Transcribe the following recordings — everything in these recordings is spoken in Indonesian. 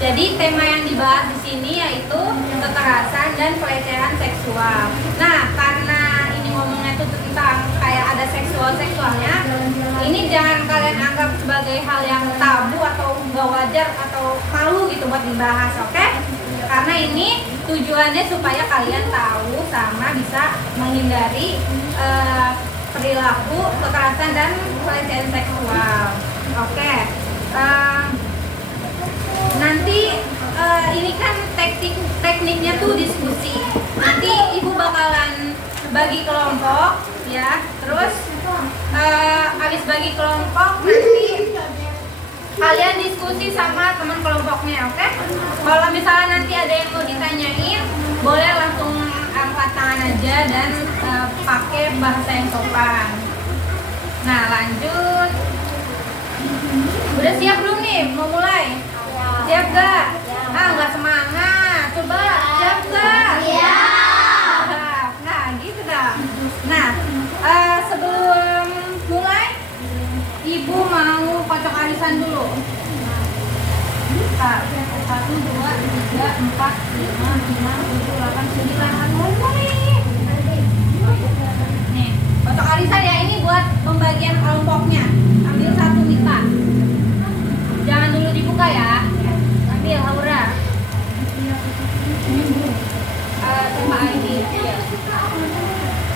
Jadi tema yang dibahas di sini yaitu kekerasan dan pelecehan seksual. Nah, karena ini ngomongnya tuh tentang kayak ada seksualnya, ini jangan kalian anggap sebagai hal yang tabu atau nggak wajar atau malu gitu buat dibahas, oke? Karena ini tujuannya supaya kalian tahu sama bisa menghindari perilaku kekerasan dan pelecehan seksual, oke? Nanti ini kan tekniknya tuh diskusi. Nanti ibu bakalan bagi kelompok ya. Terus habis bagi kelompok nanti kalian diskusi sama teman kelompoknya, oke? Kalau misalnya nanti ada yang mau ditanyain, boleh langsung angkat tangan aja dan pakai bahasa yang sopan. Nah, lanjut. Udah siap belum nih? Mau mulai? Siap gak? Nggak semangat. Coba, siap gak? Iya. Nah, gitu dah. Nah, sebelum mulai, ibu mau kocok arisan dulu. 1, 2, 3, 4, 5, 6, 7, 8, 9. Nih, kocok arisan ya, ini buat pembagian kelompoknya. Ambil 1 Mita. Jangan dulu dibuka ya. Ambil Haura. Sama Aini.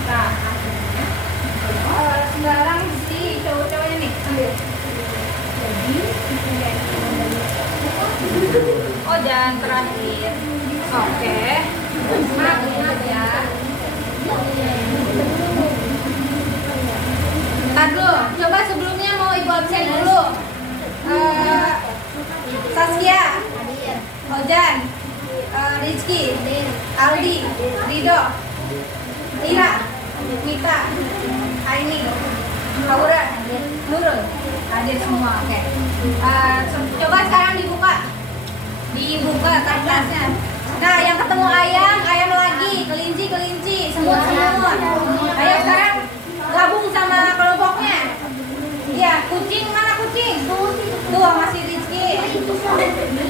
Nah, sekarang si cowok-cowoknya nih ambil. Oh, jangan terakhir. Oke. Ingat ya. Ntar dulu. Coba sebelumnya mau ibu absen dulu. Saskia, Ojan, Rizky, Aldi, Rido, Ira, Mita, Aini, Aura, Nurul, hadir semua. Oke. Coba sekarang dibuka tas-tasnya. Nah, yang ketemu ayam lagi, kelinci, semut. Ayo sekarang gabung sama kelompoknya. Iya, kucing mana kucing? Tuh masih Rizky.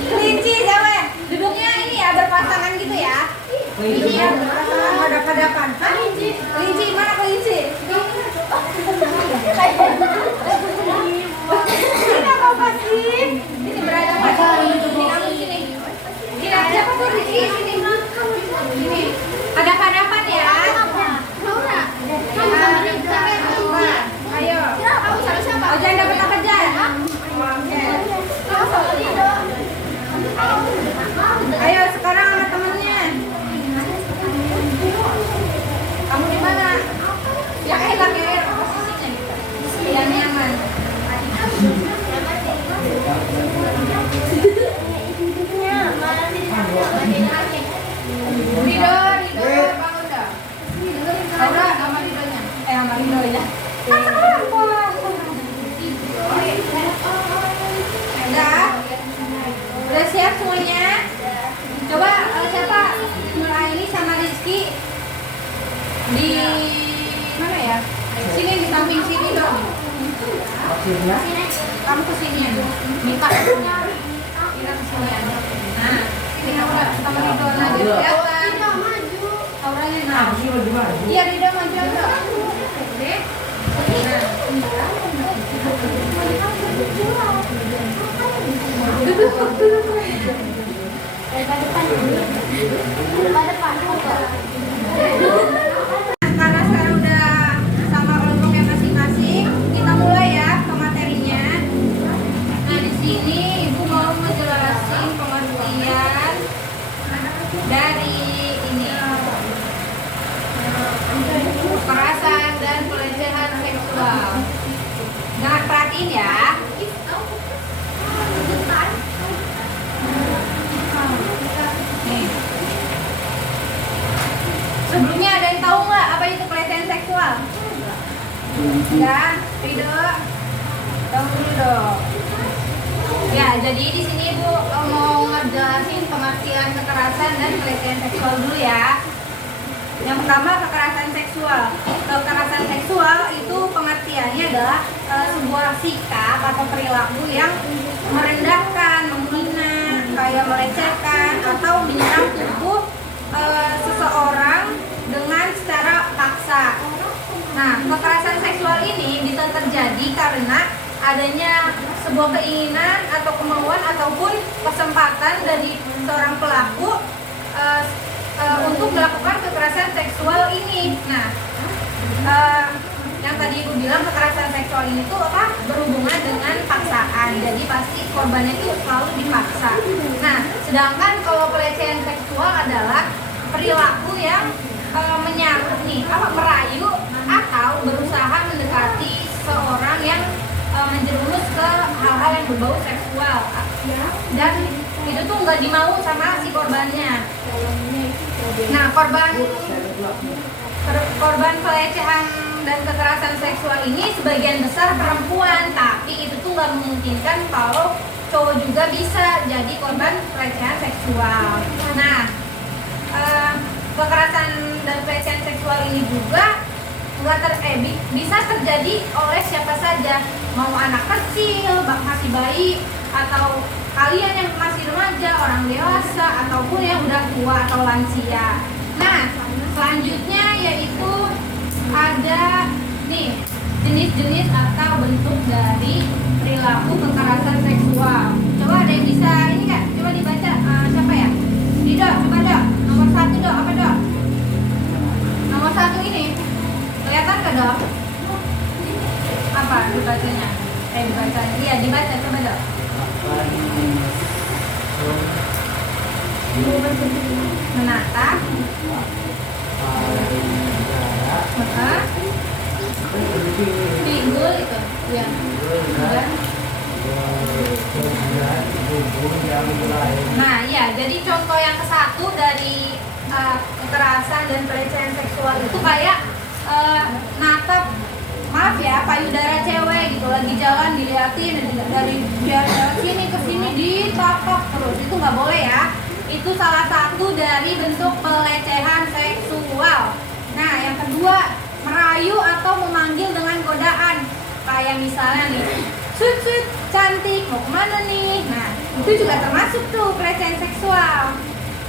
Kelinci siapa? Duduknya ini ya berpasangan gitu ya. Iya, berpasangan hadap-hadapan. Kelinci mana kelinci? Ini apa sih? Ini berhadapan. Ini kamu sini. Kira siapa tuh Rizky? Sini. Hadap-hadapan ya. Ayo. Oh, jangan dapat apa aja. Oke. Ayo sekarang sama temennya. Kamu di mana? Yang enak ya, posisinya. Yang nyaman. Rido, bangun dah. Aura sama Ridonya. Sama Ridonya. Udah siap semuanya? Coba siapa? Mulai ini sama Rizky di mana ya? Sini di samping sini dong. Kamu kesini aja. Minta punya. Kita kesini aja. Nah, sini kamu sama Rido aja. Kelihatan. Auranya nah. Iya Rido maju aja. Oke. Duduk. Karena sekarang udah sama kelompoknya masing-masing, kita mulai ya ke materinya. Nah, di sini ibu mau ngejelasin pengertian dari ini kekerasan dan pelecehan seksual. Jangan perhatiin ya. Nih. Sebelumnya ada yang tahu nggak apa itu pelecehan seksual? Ya, Rido. Tahu dulu dong. Ya, jadi di sini Ibu mau ngejelasin pengertian kekerasan dan pelecehan seksual dulu ya. Yang pertama, kekerasan seksual. Kekerasan seksual itu pengertiannya adalah sebuah sikap atau perilaku yang merendahkan, menghina, kayak kayak melecehkan atau menyerang tubuh seseorang dengan secara paksa. Nah, kekerasan seksual ini bisa terjadi karena adanya sebuah keinginan atau kemauan ataupun kesempatan dari seorang pelaku untuk melakukan kekerasan seksual ini. Nah, yang tadi Ibu bilang kekerasan seksual ini tuh berhubungan dengan paksaan. Jadi pasti korbannya itu selalu dipaksa. Nah, sedangkan kalau pelecehan seksual adalah perilaku yang menyangkut merayu atau berusaha mendekati seorang yang menjerumus ke hal-hal yang berbau seksual, dan itu tuh nggak dimau sama si korbannya. Nah, korban pelecehan dan kekerasan seksual ini sebagian besar perempuan, tapi itu tuh nggak memungkinkan kalau cowok juga bisa jadi korban pelecehan seksual. Nah, kekerasan dan pelecehan seksual ini juga bisa terjadi oleh siapa saja, mau anak kecil, masih bayi, atau kalian yang masih remaja, orang dewasa, ataupun yang udah tua atau lansia. Nah, selanjutnya yaitu ada nih jenis-jenis atau bentuk dari perilaku kekerasan seksual. Coba ada yang bisa ini nggak? Coba dibaca, siapa ya? Dido, coba Dok. Nomor 1 Dok, apa Dok? Nomor 1 ini kelihatan nggak Dok? Apa dibacanya? Dibaca. Iya, dibaca, coba Dok. Menatap. Pinggul itu, ya. Nah, ya, jadi contoh yang ke-1 dari kekerasan dan pelecehan seksual itu kayak natap, maaf ya, payudara cewek gitu, lagi jalan diliatin dari jalan sini ke sini ditapok terus, itu nggak boleh ya. Itu salah satu dari bentuk pelecehan seksual. Nah, yang kedua, merayu atau memanggil dengan godaan, kayak misalnya nih, sweet cantik, mau kemana nih? Nah, itu juga termasuk tuh pelecehan seksual.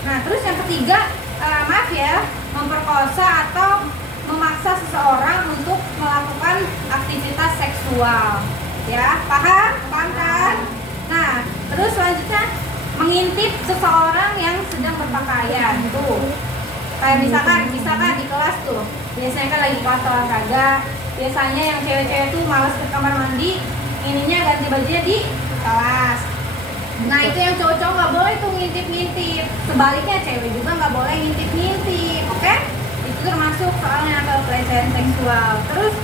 Nah, terus yang ketiga, maaf ya, memperkosa atau memaksa seseorang untuk melakukan aktivitas seksual. Ya, paham kan? Nah, terus selanjutnya mengintip seseorang yang sedang berpakaian tuh. Kayak misalkan di kelas tuh, biasanya kan lagi kelas olahraga, biasanya yang cewek-cewek tuh malas ke kamar mandi, ininya ganti bajunya di kelas. Nah, itu yang cowok-cowok nggak boleh tuh ngintip-ngintip. Sebaliknya cewek juga nggak boleh ngintip-ngintip, oke? Itu termasuk soalnya atau pelecehan seksual. Terus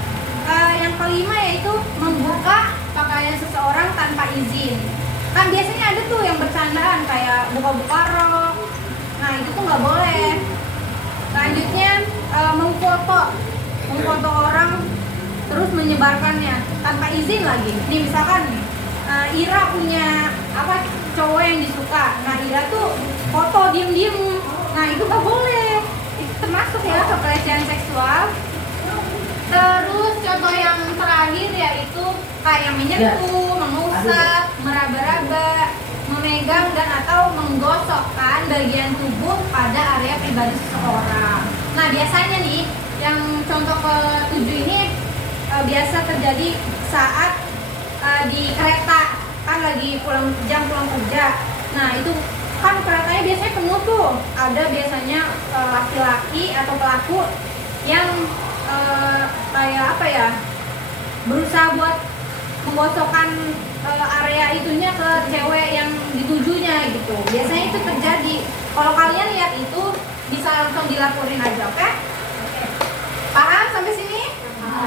yang kelima yaitu membuka pakaian seseorang tanpa izin. Kan biasanya ada tuh yang bercandaan kayak buka-buka rok. Nah, itu tuh nggak boleh. Selanjutnya mengfoto orang terus menyebarkannya tanpa izin lagi. Nih misalkan nih, Ira punya cowok yang disuka. Nah, Ira tuh foto diem-diem. Nah, itu nggak boleh. Itu termasuk ya ke pelecehan seksual. Terus contoh yang terakhir yaitu kayak menyentuh, mengusap, meraba-raba, memegang dan atau menggosokkan bagian tubuh pada area pribadi seseorang. Nah, biasanya nih yang contoh ke-7 ini biasa terjadi saat di kereta, kan lagi pulang kerja. Nah, itu kan keretanya biasanya penuh tuh. Ada biasanya laki-laki atau pelaku yang kayak berusaha buat menggosokkan area itunya ke cewek yang ditujunya gitu. Biasanya itu terjadi. Kalau kalian lihat itu bisa langsung dilaporin aja, oke? Paham sampai sini?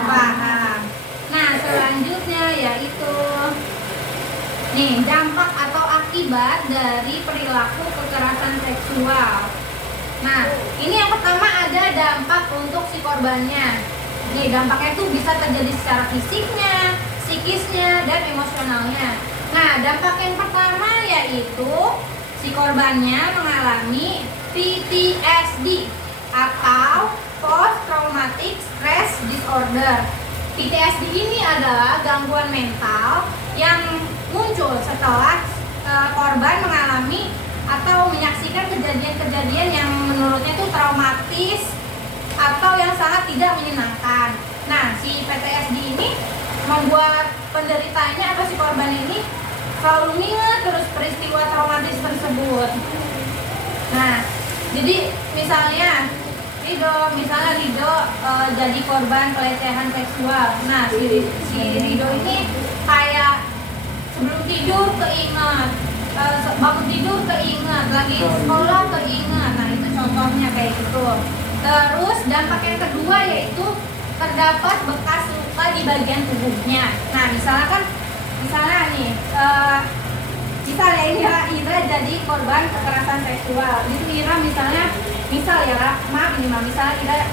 Paham. Nah, selanjutnya yaitu nih, dampak atau akibat dari perilaku kekerasan seksual. Nah, ini yang pertama ada dampak untuk si korbannya. Nih, dampaknya itu bisa terjadi secara fisiknya, psikisnya, dan emosionalnya. Nah, dampak yang pertama yaitu si korbannya mengalami PTSD atau Post Traumatic Stress Disorder. PTSD ini adalah gangguan mental yang muncul setelah korban mengalami memperhatikan kejadian-kejadian yang menurutnya tuh traumatis atau yang sangat tidak menyenangkan. Nah, si PTSD ini membuat penderitanya atau si korban ini selalu ingat terus peristiwa traumatis tersebut. Nah, jadi misalnya Rido jadi korban pelecehan seksual. Nah, si Rido ini kayak sebelum tidur keinget, bangun tidur keinget, lagi sekolah keinget. Nah, itu contohnya kayak gitu. Terus dampak yang kedua yaitu terdapat bekas luka di bagian tubuhnya. Nah, misalnya nih, misalnya ini Ira jadi korban kekerasan seksual. Itu Ira misalnya Ira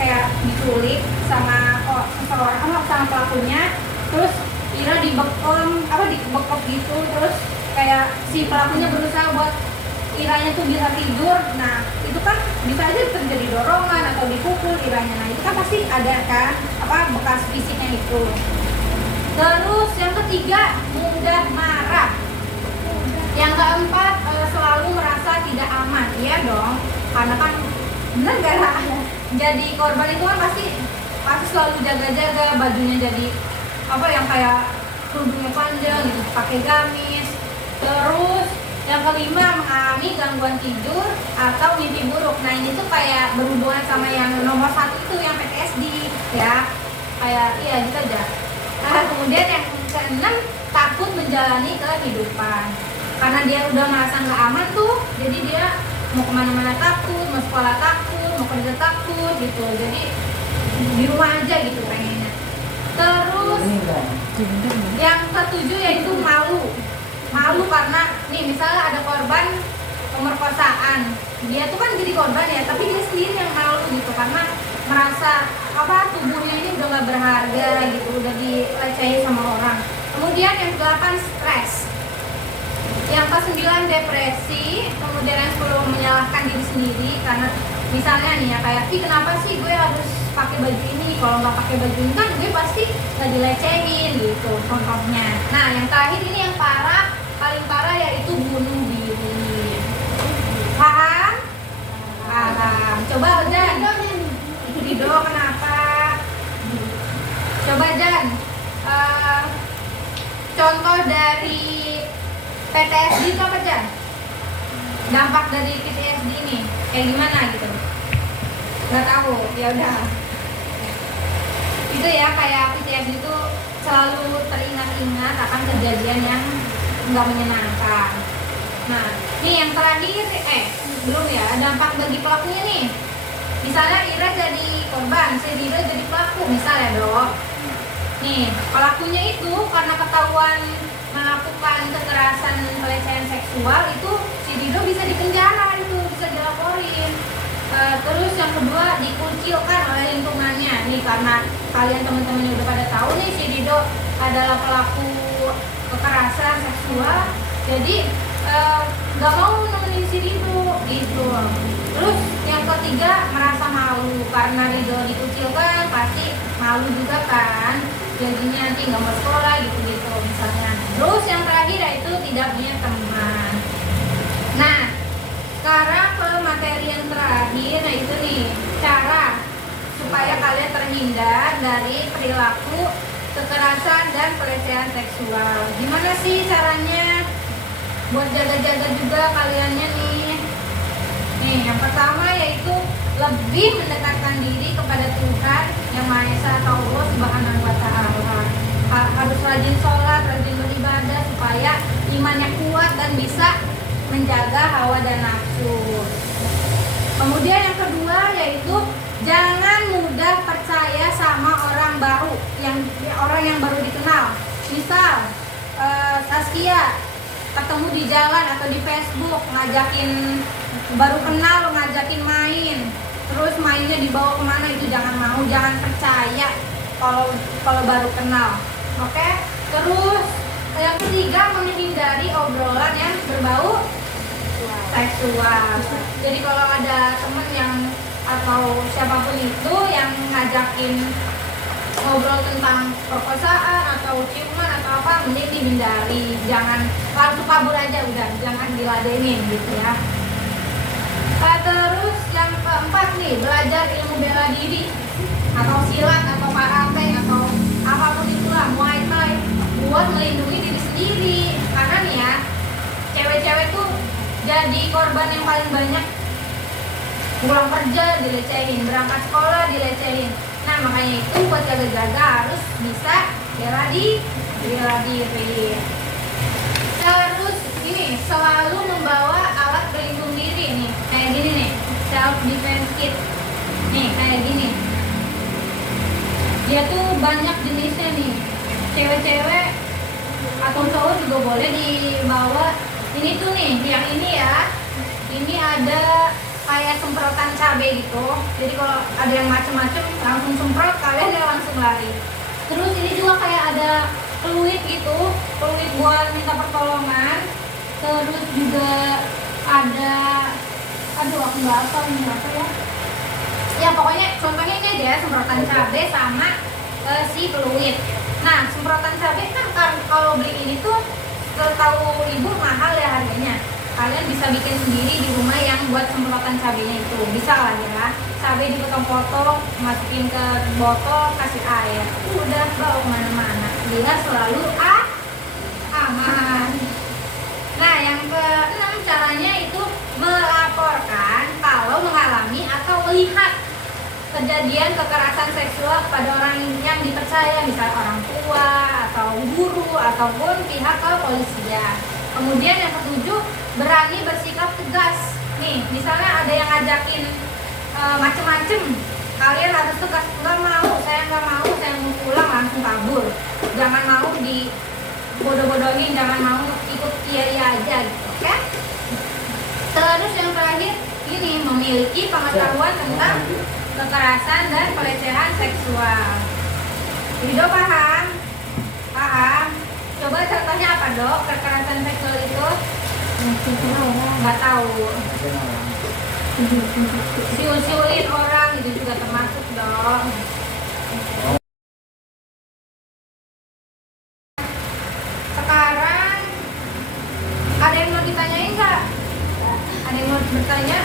kayak diculik sama seseorang sama pelakunya, terus Ira dibekap gitu, terus kayak si pelakunya berusaha buat Iranya tuh bisa tidur. Nah, itu kan bisa aja terjadi dorongan atau dipukul Iranya. Nah, itu kan pasti ada kan bekas fisiknya itu. Terus yang ketiga, mudah marah. Yang keempat, selalu merasa tidak aman. Iya dong, karena kan bener gak lah, jadi korban itu kan pasti selalu jaga-jaga, bajunya jadi yang kayak kerudungnya panjang gitu, pakai gamis. Terus yang kelima, mengalami gangguan tidur atau mimpi buruk. Nah, ini tuh kayak berhubungan sama yang nomor 1 itu, yang PTSD ya, kayak gitu aja. Nah, kemudian yang keenam, takut menjalani kehidupan karena dia udah merasa nggak aman tuh, jadi dia mau kemana-mana takut, mau sekolah takut, mau kerja takut gitu, jadi di rumah aja gitu pengennya. Terus yang ketujuh yaitu malu karena nih misalnya ada korban pemerkosaan, dia tuh kan jadi korban ya, tapi dia sendiri yang malu gitu karena merasa tubuhnya ini udah nggak berharga gitu, udah dilecehin sama orang. Kemudian yang ke-8, stres. Yang ke-9, depresi. Kemudian yang 10, menyalahkan diri sendiri karena misalnya nih ya kayak, kenapa sih gue harus pakai baju ini, kalau nggak pakai baju ini kan gue pasti nggak dilecehin gitu contohnya. Nah, yang terakhir ini yang paling parah yaitu bunuh diri. Paham? Coba Jan, Rido kenapa? Coba Jan, contoh dari PTSD itu apa Jan? Dampak dari PTSD ini kayak gimana gitu? Nggak tahu, ya udah. Itu ya, kayak PTSD itu selalu teringat-ingat akan kejadian yang nggak menyenangkan. Nah, nih yang terakhir, belum ya, dampak bagi pelakunya nih. Misalnya Ira jadi korban, si Rido jadi pelaku, misalnya dong. Nih, pelakunya itu karena ketahuan melakukan kekerasan pelecehan seksual itu si Rido bisa dipenjara, itu bisa dilaporin. Terus yang kedua, dikucilkan oleh lingkungannya. Nih, karena kalian teman-temannya udah pada tahu nih si Rido adalah pelaku kekerasan seksual, jadi nggak mau nemenin si Rido gitu. Terus yang ketiga, merasa malu karena Rido dikucilkan, pasti malu juga kan, jadinya nanti nggak mau sekolah gitu misalnya. Terus yang terakhir yaitu tidak punya teman. Nah, sekarang ke materi yang terakhir, yaitu nih cara supaya kalian terhindar dari perilaku kekerasan dan pelecehan seksual. Gimana sih caranya buat jaga-jaga juga kaliannya nih? Nih, yang pertama yaitu lebih mendekatkan diri kepada Tuhan Yang Maha Esa atau Allah Subhanahu wa Ta'ala. Harus rajin sholat, rajin beribadah supaya imannya kuat dan bisa menjaga hawa dan nafsu. Kemudian yang kedua yaitu jangan mudah percaya sama orang baru, orang yang baru dikenal. Misal Saskia ketemu di jalan atau di Facebook, baru kenal ngajakin main, terus mainnya dibawa kemana, itu jangan mau, jangan percaya kalau baru kenal. Oke? Terus yang ketiga, menghindari obrolan yang berbau seksual. Jadi kalau ada temen yang atau siapapun itu yang ngajakin ngobrol tentang perkosaan atau ciuman atau apa, mending dihindari. Jangan langsung kabur aja, udah, jangan diladenin gitu ya. Terus yang keempat nih, belajar ilmu bela diri atau silat atau karate atau apapun itulah, muay thai, buat melindungi diri sendiri. Karena nih ya, cewek-cewek tuh jadi korban yang paling banyak. Pulang kerja dilecehin, berangkat sekolah dilecehin. Nah makanya itu buat jaga-jaga harus bisa bela diri. Terus ini selalu membawa alat pelindung diri nih, kayak gini nih, self defense kit. Nih kayak gini. Dia tuh banyak jenisnya nih. Cewek-cewek atau cowok juga boleh dibawa. Ini tuh nih, yang ini ya. Ini ada kayak semprotan cabai gitu. Jadi kalau ada yang macem-macem langsung semprot, kalian ya langsung lari. Terus ini juga kayak ada peluit gitu, peluit buat minta pertolongan. Terus juga ada, aduh aku nggak apa ini apa ya. Ya pokoknya contohnya ini aja, semprotan cabai sama si peluit. Nah semprotan cabai kan kalau beli ini tuh setahu ibu mahal ya harganya. Kalian bisa bikin sendiri di rumah yang buat semprotan cabainya itu, bisa lah ya. Cabai dipotong-potong, masukin ke botol, kasih air, udah bawa kemana-mana, biar selalu aman. Nah yang keenam caranya itu melaporkan kalau mengalami atau melihat kejadian kekerasan seksual pada orang yang dipercaya, misalnya orang tua atau guru ataupun pihak kepolisian. Kemudian yang ketujuh, berani bersikap tegas. Nih, misalnya ada yang ngajakin macem-macem, kalian harus tegas, nggak mau, saya mau pulang, langsung kabur. Jangan mau di bodoh-bodohin, jangan mau ikut iya aja gitu, oke? Terus yang terakhir, ini memiliki pengetahuan tentang kekerasan dan pelecehan seksual. Hidup paham? Paham? Coba contohnya apa dok? Kekerasan seksual itu? Nggak tahu. Siul-siulin orang itu juga termasuk dong. Sekarang ada yang mau ditanyain nggak? Ada yang mau bertanya?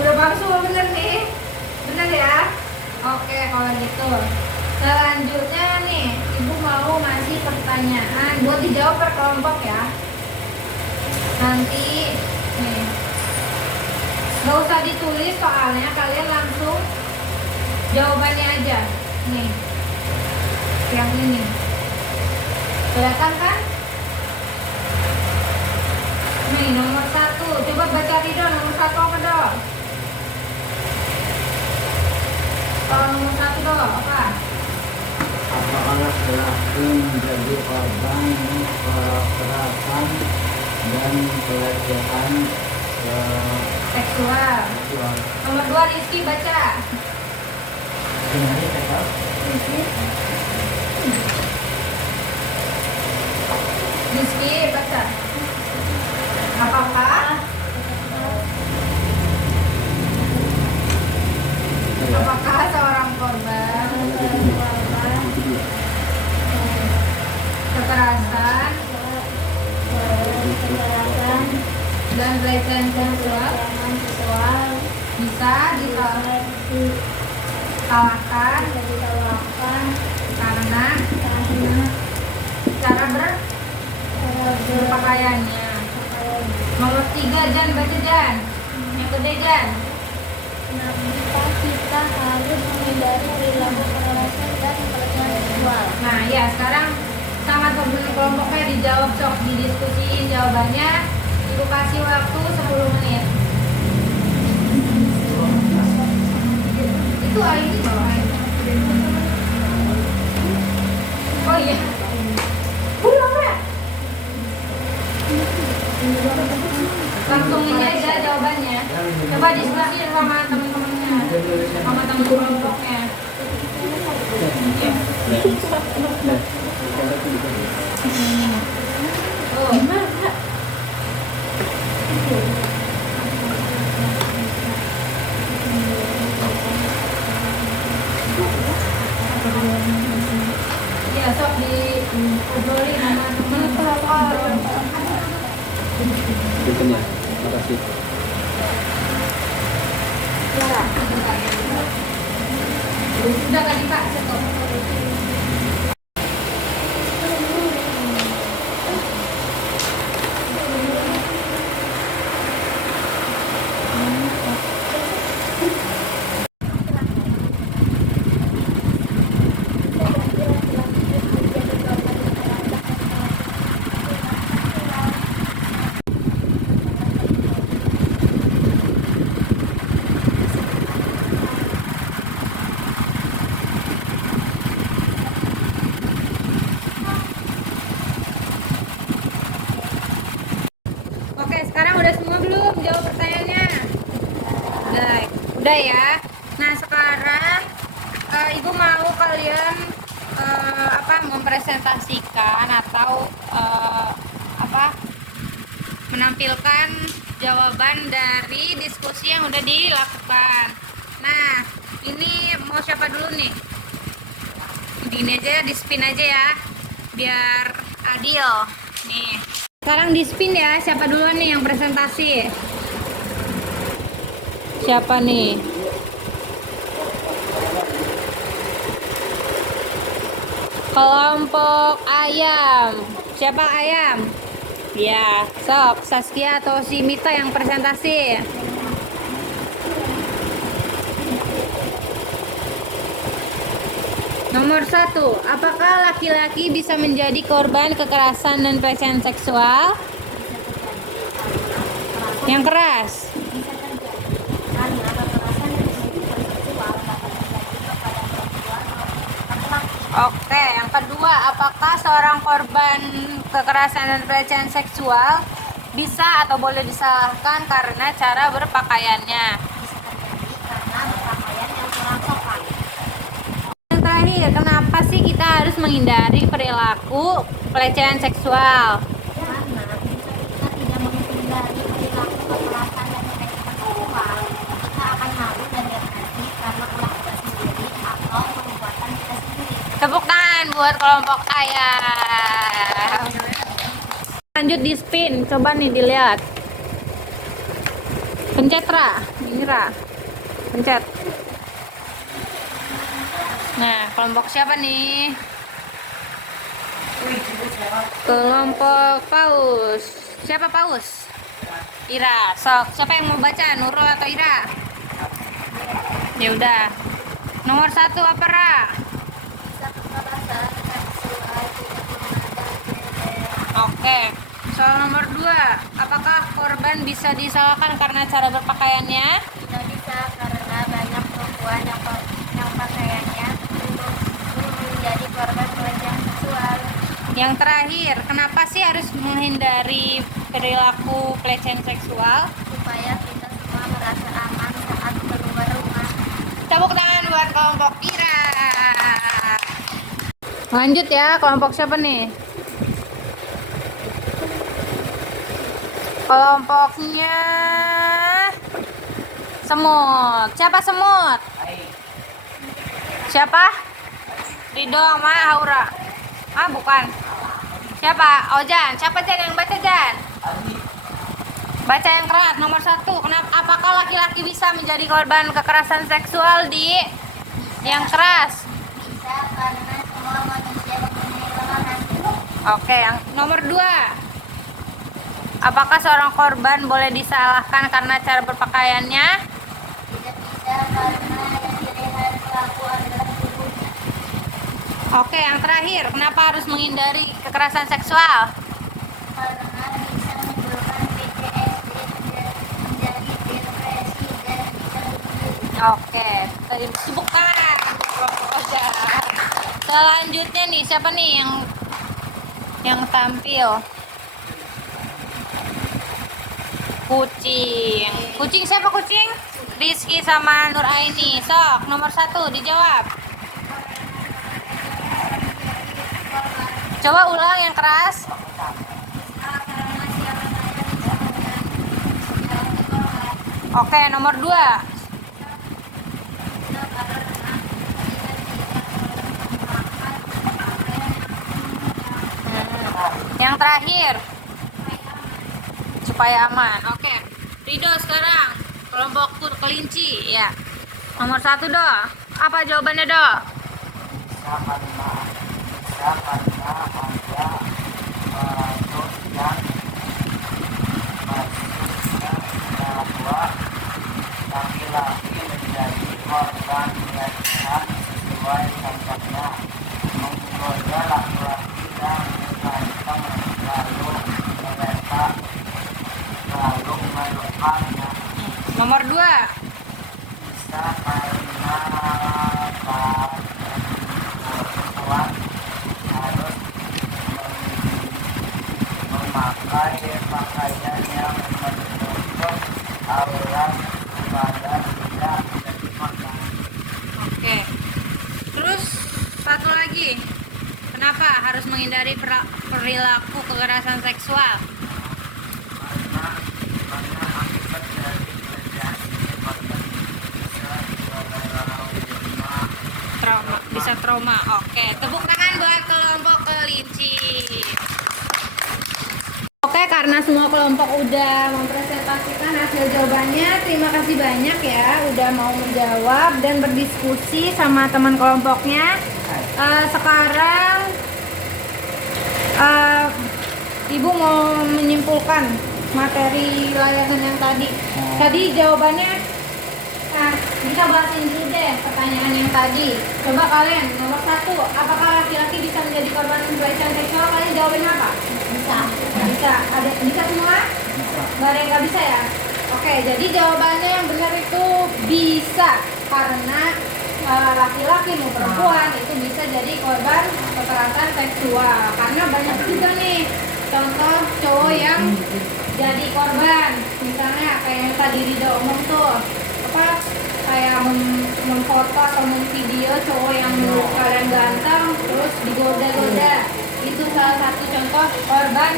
Udah paham semua bener nih? Bener ya? Oke kalau gitu. Selanjutnya nih, ibu mau ngasih pertanyaan buat dijawab per kelompok ya. Nanti nih, gak usah ditulis soalnya, kalian langsung jawabannya aja. Nih, yang ini kelihatan kan? Nih nomor 1, coba baca Ridho, nomor 1 apa dong? Kalau nomor 1 dong apa? Apakah pelaku menjadi korban kekerasan dan pelecehan seksual? Nomor 2 Rizky baca. Rizky baca. Apakah seorang korban kekerasan dan pelecehan seksual bisa disalahkan karena cara berpakaiannya. Nomor 3 Jan baca Jan. Yang gede Jan. Kenapa kita harus menghindari perilaku kekerasan dan pelecehan seksual? Nah ya sekarang sangat berguna kelompoknya dijawab sok, didiskusiin jawabannya. Ibu kasih waktu 10 menit. Itu air di bawah. Oh iya. Pulang ya? Langsung ini aja jawabannya. Coba diskusi sama teman-temannya, sama teman kelompoknya. Oh, ya sok diobrolin sama teman kelompok. Terima kasih. Udah kali Pak, stop. Oke, sekarang udah semua belum jawab pertanyaannya? Udah ya. Nah, sekarang Ibu mau kalian mempresentasikan atau menampilkan jawaban dari diskusi yang udah dilakukan. Nah, ini mau siapa dulu nih? Gini aja, di spin aja ya, biar adil. Nih. Sekarang di spin ya, siapa duluan nih yang presentasi? Siapa nih? Kelompok ayam. Siapa ayam? Ya, sok Saskia atau si Mita yang presentasi. Nomor 1, apakah laki-laki bisa menjadi korban kekerasan dan pelecehan seksual? Yang keras. Oke, yang kedua, apakah seorang korban kekerasan dan pelecehan seksual bisa atau boleh disalahkan karena cara berpakaiannya? Yang terakhir, kenapa sih kita harus menghindari perilaku pelecehan seksual? Tepuk tangan buat kelompok saya. Lanjut di spin, coba nih dilihat. Pencet Ra, ini Ra. Pencet. Nah, kelompok siapa nih? Kelompok Paus. Siapa Paus? Ira. Sok, siapa yang mau baca? Nurul atau Ira? Ya udah. Nomor 1 apa, Ra? Oke. Soal nomor 2, apakah korban bisa disalahkan karena cara berpakaiannya? Tidak bisa, karena banyak perempuan yang pakaiannya menjadi korban pelecehan seksual. Yang terakhir, kenapa sih harus menghindari perilaku pelecehan seksual? Supaya kita semua merasa aman saat keluar rumah. Tepuk tangan buat kelompok Ira. Lanjut ya, kelompok siapa nih? Kelompoknya semut. Siapa semut? Siapa? Ridho sama Aura. Ah, bukan. Siapa? Ojan. Siapa Jan yang baca, Jan? Baca yang keras. Nomor 1. Apakah laki-laki bisa menjadi korban kekerasan seksual di yang keras? Bisa, karena semua manusia mempunyai kelemahan. Oke, yang nomor 2. Apakah seorang korban boleh disalahkan karena cara berpakaiannya? Tidak bisa, karena yang dilihat pelaku adalah tubuhnya. Oke, yang terakhir, kenapa harus menghindari kekerasan seksual? Karena bisa menimbulkan PTSD, menjadi depresi, dan bisa bunuh diri. Oke, tepuk tangan. Selanjutnya nih, siapa nih yang tampil? Kucing. Kucing siapa kucing? Rizky sama Nur Aini. Sok, nomor 1 dijawab. Coba ulang yang keras. Oke, nomor 2. Yang terakhir, supaya aman. Oke, Ridho sekarang kelompok kelinci ya. Nomor 1 doh. Apa jawabannya, Dok? Bisa karena ada makhluk yang basisnya bahwa laki-laki menjadi korban pelecehan sesuai contohnya menggoda laki-laki yang ganteng lalu memelukkannya. Nomor 2. Bisa karena perempuan harus memakai pakaian yang menutup aurat pada tidak menjadi korban. Oke. Terus satu lagi. Kenapa harus menghindari perilaku kekerasan seksual? Karena akibat dari pelecehan ini korban Bisa trauma. Oke, tepuk tangan buat kelompok kelinci. Oke, karena semua kelompok udah mempresentasikan hasil jawabannya, terima kasih banyak ya udah mau menjawab dan berdiskusi sama teman kelompoknya. Sekarang Ibu mau menyimpulkan materi layangan yang tadi. Tadi jawabannya, kita bahasin dulu deh pertanyaan yang tadi. Coba kalian, nomor 1, apakah laki-laki bisa menjadi korban pelecehan seksual? Kalian jawabin apa? Bisa. Bisa. Ada bisa semua? Gak ada yang nggak bisa ya? Oke, jadi jawabannya yang benar itu bisa, karena laki-laki mau perempuan itu bisa jadi korban kekerasan seksual. Karena banyak juga nih contoh cowok yang jadi korban, misalnya kayak yang tadi Rida omong tuh, apa kayak memfoto atau memvideo cowok yang menurut kalian ganteng terus digoda-goda, itu salah satu contoh korban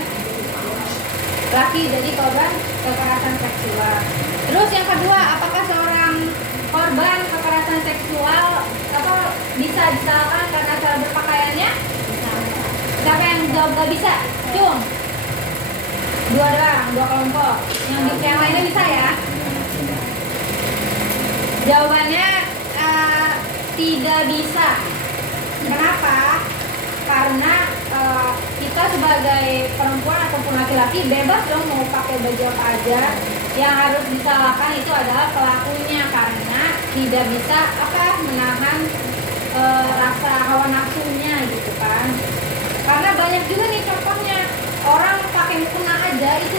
laki jadi korban kekerasan seksual. Terus yang kedua, apakah seorang korban kekerasan seksual apa bisa disalahkan karena cara berpakaiannya? Siapa yang jawab gak bisa? Cung. 2 doang, 2 kelompok. Yang lainnya bisa ya? Jawabannya tidak bisa. Kenapa? Karena kita sebagai perempuan ataupun laki-laki bebas dong mau pakai baju apa aja. Yang harus disalahkan itu adalah pelakunya, karena tidak bisa menahan rasa hawa nafsunya gitu kan. Karena banyak juga nih contohnya, orang pakai mukena aja itu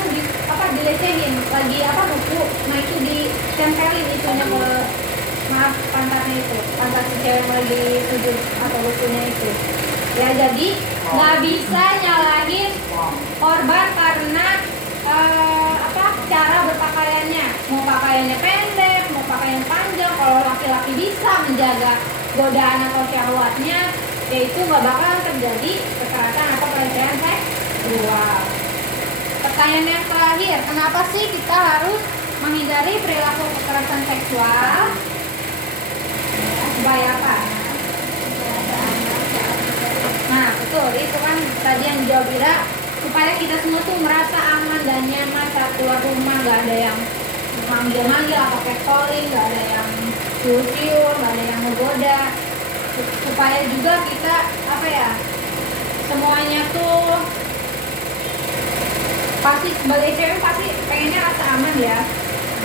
dilecehin, lagi nuku, nah itu ditempelin itunya ke pantatnya itu, pantat si cewek yang lagi sujud atau lukunya itu. Ya jadi nggak bisa nyalahin korban karena cara berpakaiannya, mau pakaiannya pendek, mau pakaian panjang. Kalau laki-laki bisa menjaga godaan atau syahwatnya, yaitu nggak bakal terjadi kekerasan atau pelecehan seksual. Pertanyaan yang terakhir, kenapa sih kita harus menghindari perilaku kekerasan seksual? Supaya apa? Nah betul, itu kan tadi yang dijawab Ira, supaya kita semua tuh merasa aman dan nyaman saat keluar rumah, nggak ada yang manggil-manggil atau catcalling, nggak ada yang cium-cium, nggak ada yang menggoda. Supaya juga kita semuanya tuh pasti sebagai cewek pasti pengennya rasa aman ya.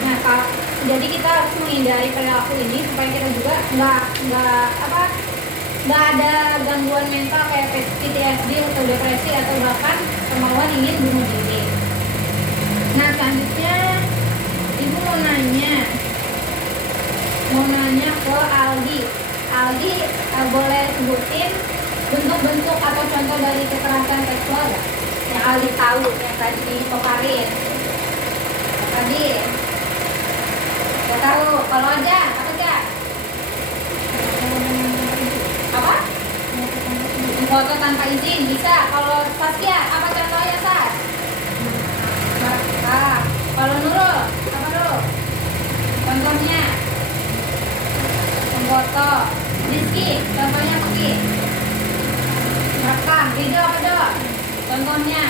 Nah jadi kita harus menghindari perilaku ini supaya kita juga nggak ada gangguan mental kayak PTSD atau depresi atau bahkan kemauan ingin bunuh diri. Nah selanjutnya ibu mau nanya ke Aldi. Aldi boleh sebutin bentuk-bentuk atau contoh dari kekerasan seksual ya? Yang Aldi tahu, yang tadi dipokarin. Tadi gak tahu. Kalau aja, apa gak? Apa? Foto tanpa izin bisa. Kalau Saskia, apa contohnya Sas? Kalau Nurul, apa Nurul? Contohnya memfoto. Rizky, contohnya pergi. Makan. Ridho apa dong? Contohnya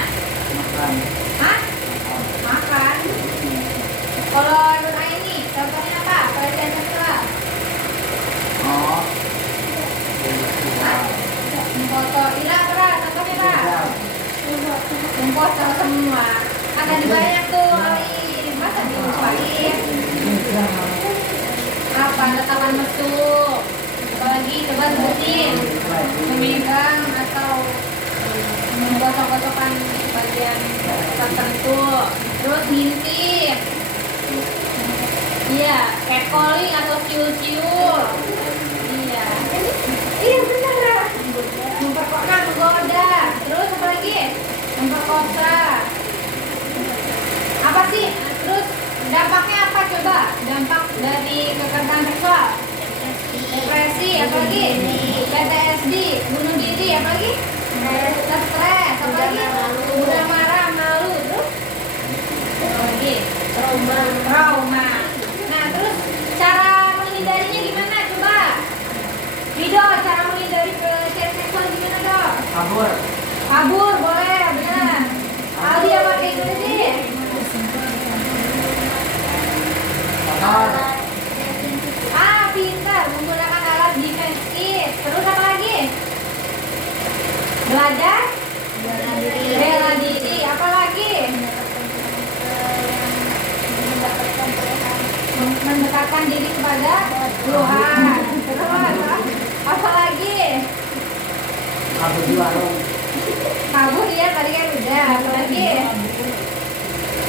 Makan. hah? Makan. Kalau Nur Aini, contohnya apa? Pelecehan seksual. Oh, foto Ira, contohnya Ra. Yang foto semua. Kan tadi banyak tuh Ali, masa dilupain? Apa letakkan mesuk? Apalagi coba sebutin. Memegang atau menggosok-gosokkan bagian tertentu. Terus ngintip. Iya, catcalling atau siul-siul. Iya. Iya benar. Memperkosa, menggoda. Terus apa lagi? Memperkosa. Apa sih? Terus dampaknya apa coba? Dampak dari kekerasan seksual? Depresi, apa lagi? PTSD, bunuh diri, apa lagi? Stres, apa lagi? Mudah marah, malu, terus? Apa lagi? Trauma. Nah, terus cara menghindarinya gimana? Coba. Rido, cara menghindari pelecehan seksual gimana dong? Kabur boleh, benar. Aldi apa kayak gimana sih? Pintar, menggunakan alat defensif. Terus apa lagi? Belajar? Bela diri. Apa lagi? Mendekatkan diri kepada Tuhan. Terus apa lagi? Kabur ya, tadi kan udah. Apa lagi?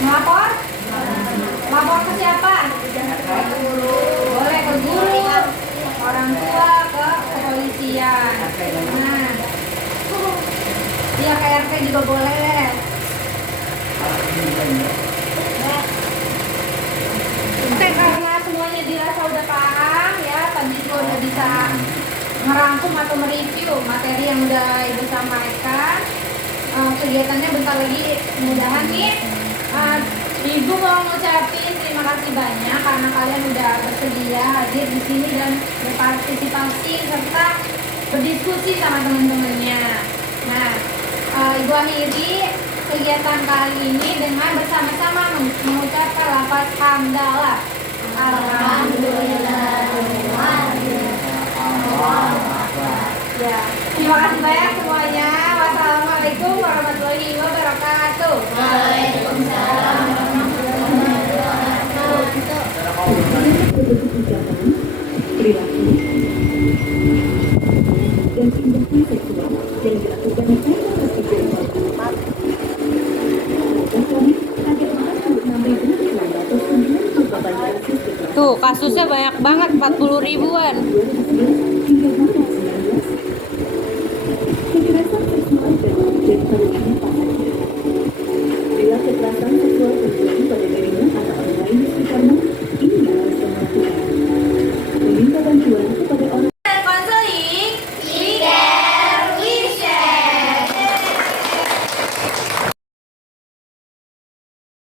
Melapor? Lapor ke siapa? Boleh ke guru, orang tua, ke kepolisian. Nah, iya ke RT juga boleh. Oke, karena semuanya dirasa udah paham ya, tadi juga udah bisa ngerangkum atau mereview materi yang udah Ibu sampaikan. Kegiatannya bentar lagi mudahan nih. Ibu mau ngucapin terima kasih banyak karena kalian udah bersedia hadir di sini dan berpartisipasi serta berdiskusi sama teman-temannya. Nah, Ibu akhiri kegiatan kali ini dengan bersama-sama mengucapkan lafaz hamdalah. Alhamdulillah. Ya, terima kasih banyak semuanya. Wassalamualaikum warahmatullahi wabarakatuh. Waalaikumsalam warahmatullahi wabarakatuh. Perilaku dan tindakan seksual yang dilakukan oleh masing Tuh, kasusnya banyak banget, 40 ribuan. kekerasan seksual dapat menjadi tanggungan pasangan. Bila kekerasan seksual terjadi pada dirinya atau